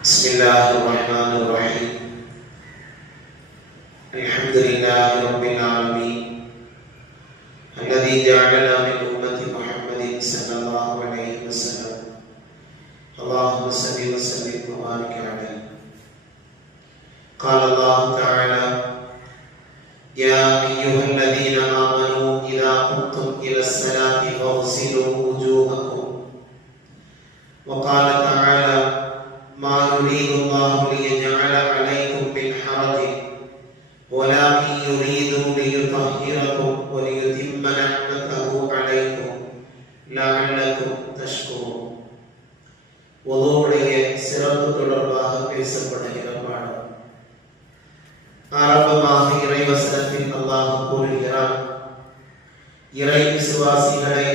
بسم الله الرحمن الرحيم الحمد لله رب العالمين الذي جعلنا من أمة محمد صلى الله عليه وسلم اللهم صل وسلم وبارك عليه. قال الله تعالى: يا أيها الذين آمنوا إذا قمتم إلى الصلاة فاغسلوا وجوهكم. وقال تعالى: ما يريد الله ليجعل عليكم من حرج ولكن يريد ليطهركم وليتم نعمته عليكم لعلكم تشكرون. ஒதுவுடைய சிறப்பு தொடர்பாக பேசப்படுகிற பாடம். ஆரம்பமாக இறைவசனத்தில் அல்லாஹ் கூறுகிறார்: இறை விசுவாசிகளே,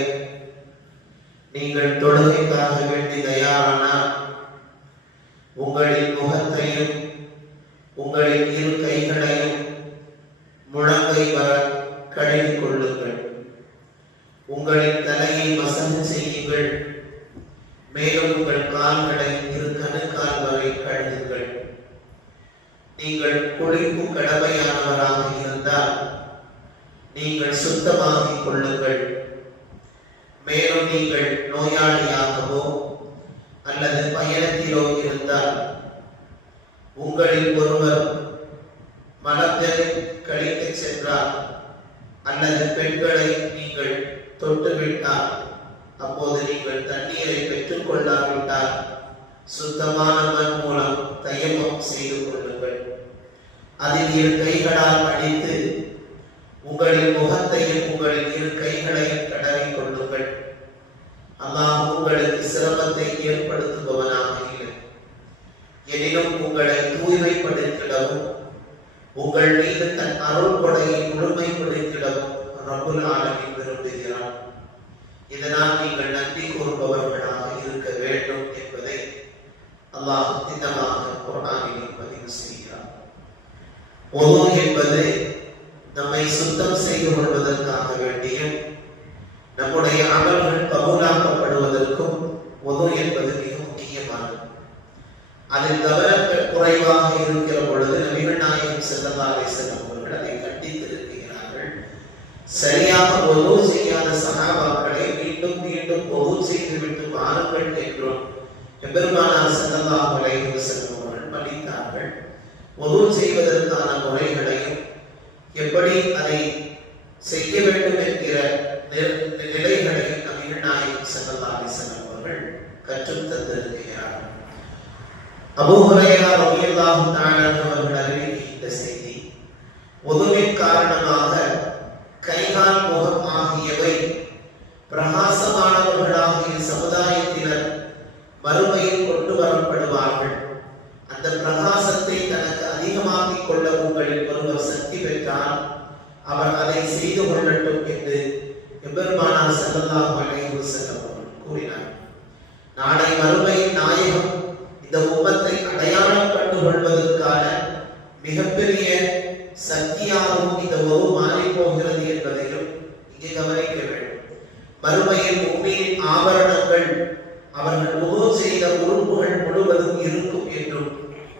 நீங்கள் தொழுகைக்காக வேண்டி தயாரானால் உங்களின் முகத்தையும் உங்களின் இரு கைகளையும் முழங்கை வர கழுவிக் கொள்ளுங்கள். உங்களின் தலையை மசகு செய்யுங்கள். மேலும் உங்கள் கால்களை இரு கணுக்கால் வரை கழுவுங்கள். நீங்கள் குளிப்பு கடமையானவராக இருந்தால் நீங்கள் சுத்தமாகிக் கொள்ளுங்கள். மேலும் நீங்கள் நோயாளியாகவோ அல்லது பயணத்திலோ இருந்தால் உங்களில் ஒருவர் மலத்தை கழிக்க சென்றால் அல்லது பெண்களை நீங்கள் தொட்டுவிட்டால் அப்போது நீங்கள் தண்ணீரை பெற்றுக் கொள்ளாவிட்டால் சுத்தமான மண் மூலம் தயமம் செய்து கொள்ளுங்கள். அதில் இரு கைகளால் அடித்து உங்களின் முகத்தையும் உங்களின் இரு கைகளையும் தடவி கொள்ளுங்கள். அல்லாஹ் உங்களுக்கு சிரமத்தை ஏற்படுத்துபவனாக இல்லை. எனினும் உங்களை தூய்மைப்படுத்திடவும் உங்கள் மீது தன் அருள் கொடையை முழுமைப்படுத்திடவும் ரப்புல் ஆலமீன் விரும்புகிறார். இதனால் நீங்கள் நன்றி கூறுபவர்களாக இருக்க வேண்டும் என்பதை அல்லாஹ் திட்டமாக குர்ஆனில் பதிவு செய்கிறார். ஒது என்பது நம்மை சுத்தம் செய்து கொள்வதற்காக வேண்டியும் நம்முடைய அமல்கள் கபூலாக்கப்படுவதற்கும் ஒது என்பது மிக முக்கியமானது. அதில் கவனங்கள் குறைவாக இருக்கிற பொழுது நபிகள் நாயகம் ஸல்லல்லாஹு அலைஹி வஸல்லம் அவர்கள் அதை கண்டித்திருக்கிறார்கள். சரியாக ஒது செய்யாத சஹாபாக்களை மீண்டும் மீண்டும் ஒது செய்துவிட்டு வாருங்கள் என்றும் பெருமானார் ஸல்லல்லாஹு அலைஹி வஸல்லம் அவர்கள் பணித்தார்கள். ஒது செய்வதற்கான முறைகளையும் எப்படி அதை செய்ய வேண்டும் என்கிற நிலைகளையும் நபிகள் நாயகம் ஸல்லல்லாஹு அலைஹி வஸல்லம் அவர்கள் கற்றுத் தந்திருக்கிறார்கள். அபூ ஹுரைரா ரலியல்லாஹு தஆலா அவர்கள் அறிவிக்கிற இந்த செய்தி, ஒதுவின் காரணமாக கைகால் முகம் ஆகியவை பிரகாசமானவர்களாகிய சமுதாயத்தினர் மறுமையில் கொண்டு வரப்படுவார்கள். அந்த பிரகாசத்தை தனக்கு அதிகமாக்கிக் கொள்ள உங்களில் ஒருவர் சக்தி பெற்றால் அவர் அதை செய்து கொள்ளட்டும் என்று பெருமானார் ஸல்லல்லாஹு அலைஹி வஸல்லம் அவர்கள் கூறினார். நாளை மறுமையில் நாயகம் இந்த உம்மத்தை அடையாளம் கண்டு கொள்வதற்கான மிகப்பெரிய சக்தியாகவும் இந்த ஒது மாறி போகிறது என்பதையும் இங்கே கவனிக்க வேண்டும். மறுமையில் முஃமினின் ஆபரணங்கள் அவர்கள் ஒது செய்த உறுப்புகள் முழுவதும் இருக்கும் என்றும்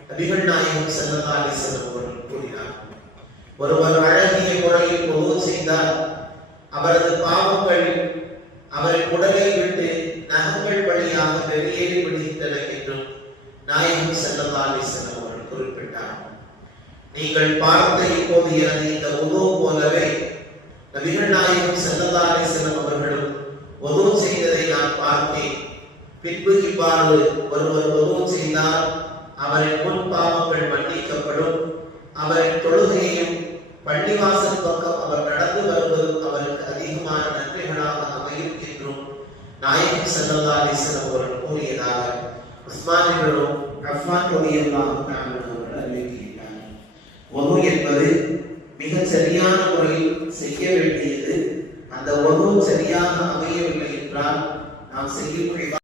நபிகள் நாயகம் ஸல்லல்லாஹு அலைஹி வஸல்லம் அவர்கள் கூறினார். ஒருவர் அழகிய முறையில் ஒது செய்தால் அவரது பாவங்கள் அவரின் உடலை விட்டு நகங்கள் வழியாக வெளியேறி விடுகின்றன என்றும் நாயகம் ஸல்லல்லாஹு அலைஹி வஸல்லம் அவர்கள் குறிப்பிட்டார். நீங்கள் பார்த்த இப்போது எனது இந்த ஒது போலவே நபிகள் நாயகம் ஸல்லல்லாஹு அலைஹி வஸல்லம் அவர்களும் ஒது செய்ததை நான் பார்த்தேன். பின்பு இவ்வாறு ஒருவர் ஒது செய்தால் அவரின் முன் பாவங்கள் மன்னிக்கப்படும். அவரின் தொழுகையையும் பள்ளிவாசல் பக்கம் அவர் நடந்து வருவதும் அவருக்கு அதிகமான நன்மைகளாக அமையும் என்றும் நாயகம் ஸல்லல்லாஹு அலைஹி வஸல்லம் அவர்கள் கூறியதாக உஸ்மான் இப்னு அஃபான் ரலியல்லாஹு தஆலா அவர்கள் அறிவிக்கிறார்கள். ஒது என்பது மிக சரியான முறையில் செய்ய வேண்டியது. அந்த ஒது சரியாக அமையவில்லை என்றால் நாம் செய்யக்கூடிய